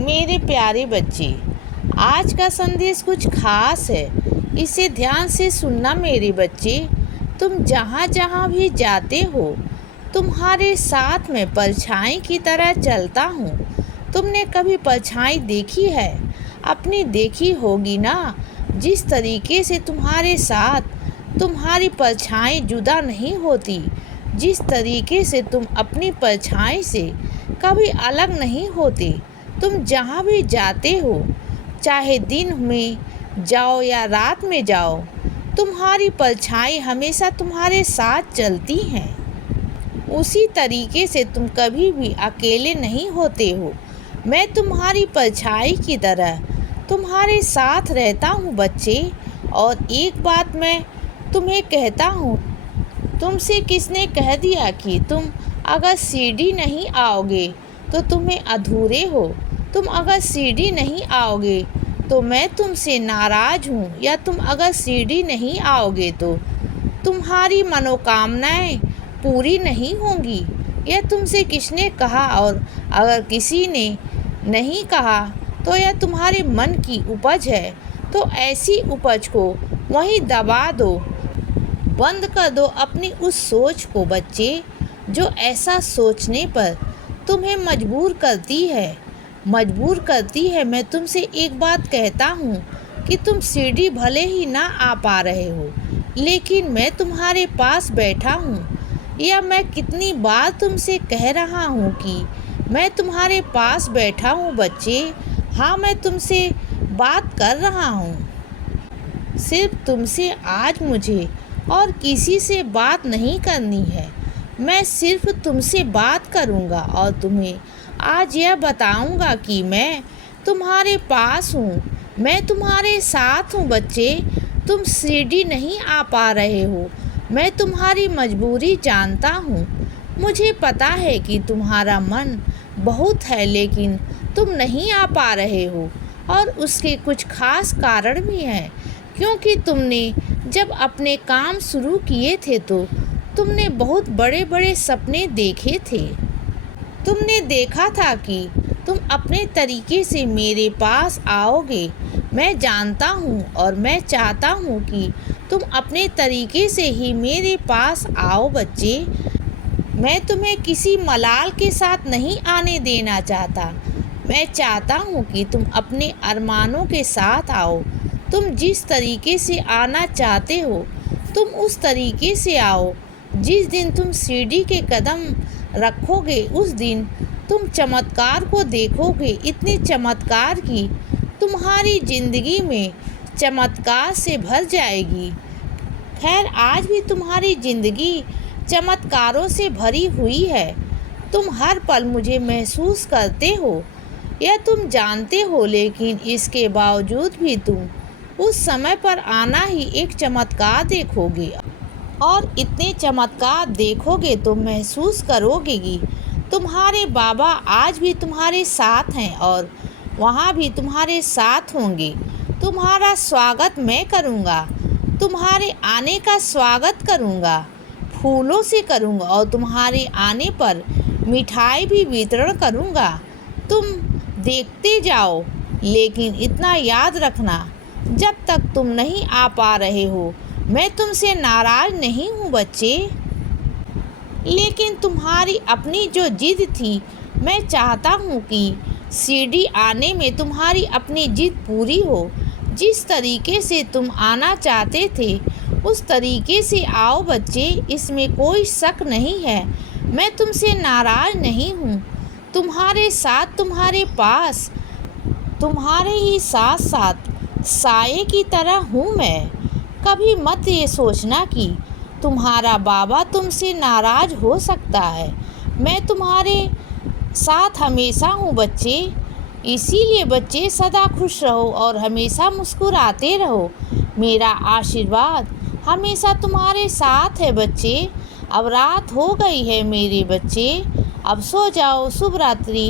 मेरे प्यारे बच्चे, आज का संदेश कुछ खास है। इसे ध्यान से सुनना मेरे बच्चे। तुम जहाँ जहाँ भी जाते हो, तुम्हारे साथ में परछाई की तरह चलता हूँ। तुमने कभी परछाई देखी है? अपनी देखी होगी ना। जिस तरीके से तुम्हारे साथ तुम्हारी परछाई जुदा नहीं होती, जिस तरीके से तुम अपनी परछाई से कभी अलग नहीं होते। तुम जहाँ भी जाते हो, चाहे दिन में जाओ या रात में जाओ, तुम्हारी परछाई हमेशा तुम्हारे साथ चलती हैं। उसी तरीके से तुम कभी भी अकेले नहीं होते हो। मैं तुम्हारी परछाई की तरह तुम्हारे साथ रहता हूँ बच्चे। और एक बात मैं तुम्हें कहता हूँ, तुमसे किसने कह दिया कि तुम अगर सीढ़ी नहीं आओगे तो तुम्हें अधूरे हो? तुम अगर सीढ़ी नहीं आओगे तो मैं तुमसे नाराज़ हूँ, या तुम अगर सीढ़ी नहीं आओगे तो तुम्हारी मनोकामनाएं पूरी नहीं होंगी। यह तुमसे किसने कहा? और अगर किसी ने नहीं कहा तो यह तुम्हारे मन की उपज है। तो ऐसी उपज को वहीं दबा दो, बंद कर दो अपनी उस सोच को बच्चे, जो ऐसा सोचने पर तुम्हें मजबूर करती है। मैं तुमसे एक बात कहता हूँ कि तुम सीढ़ी भले ही ना आ पा रहे हो, लेकिन मैं तुम्हारे पास बैठा हूँ। या मैं कितनी बार तुमसे कह रहा हूँ कि मैं तुम्हारे पास बैठा हूँ बच्चे। हाँ, मैं तुमसे बात कर रहा हूँ। सिर्फ तुमसे आज मुझे और किसी से बात नहीं करनी है। मैं सिर्फ तुमसे बात करूँगा और तुम्हें आज यह बताऊँगा कि मैं तुम्हारे पास हूँ, मैं तुम्हारे साथ हूँ बच्चे। तुम सीढ़ी नहीं आ पा रहे हो, मैं तुम्हारी मजबूरी जानता हूँ। मुझे पता है कि तुम्हारा मन बहुत है, लेकिन तुम नहीं आ पा रहे हो, और उसके कुछ खास कारण भी हैं। क्योंकि तुमने जब अपने काम शुरू किए थे तो तुमने बहुत बड़े बड़े सपने देखे थे। तुमने देखा था कि तुम अपने तरीके से मेरे पास आओगे। मैं जानता हूँ और मैं चाहता हूँ कि तुम अपने तरीके से ही मेरे पास आओ बच्चे। मैं तुम्हें किसी मलाल के साथ नहीं आने देना चाहता। मैं चाहता हूँ कि तुम अपने अरमानों के साथ आओ। तुम जिस तरीके से आना चाहते हो, तुम उस तरीके से आओ। जिस दिन तुम सीढ़ी के कदम रखोगे, उस दिन तुम चमत्कार को देखोगे। इतनी चमत्कार की तुम्हारी ज़िंदगी में चमत्कार से भर जाएगी। खैर, आज भी तुम्हारी ज़िंदगी चमत्कारों से भरी हुई है। तुम हर पल मुझे महसूस करते हो, यह तुम जानते हो, लेकिन इसके बावजूद भी तुम उस समय पर आना ही एक चमत्कार देखोगे। और इतने चमत्कार देखोगे तो महसूस करोगे कि तुम्हारे बाबा आज भी तुम्हारे साथ हैं और वहाँ भी तुम्हारे साथ होंगे। तुम्हारा स्वागत मैं करूँगा, तुम्हारे आने का स्वागत करूँगा, फूलों से करूँगा, और तुम्हारे आने पर मिठाई भी वितरण करूँगा। तुम देखते जाओ, लेकिन इतना याद रखना, जब तक तुम नहीं आ पा रहे हो, मैं तुमसे नाराज़ नहीं हूँ बच्चे। लेकिन तुम्हारी अपनी जो जिद थी, मैं चाहता हूँ कि सीढ़ी आने में तुम्हारी अपनी जिद पूरी हो। जिस तरीके से तुम आना चाहते थे, उस तरीके से आओ बच्चे, इसमें कोई शक नहीं है। मैं तुमसे नाराज़ नहीं हूँ। तुम्हारे साथ, तुम्हारे पास, तुम्हारे ही साथ साथ साये की तरह हूँ मैं। कभी मत ये सोचना कि तुम्हारा बाबा तुमसे नाराज़ हो सकता है। मैं तुम्हारे साथ हमेशा हूँ बच्चे। इसीलिए बच्चे, सदा खुश रहो और हमेशा मुस्कुराते रहो। मेरा आशीर्वाद हमेशा तुम्हारे साथ है बच्चे। अब रात हो गई है मेरे बच्चे, अब सो जाओ। शुभ रात्रि।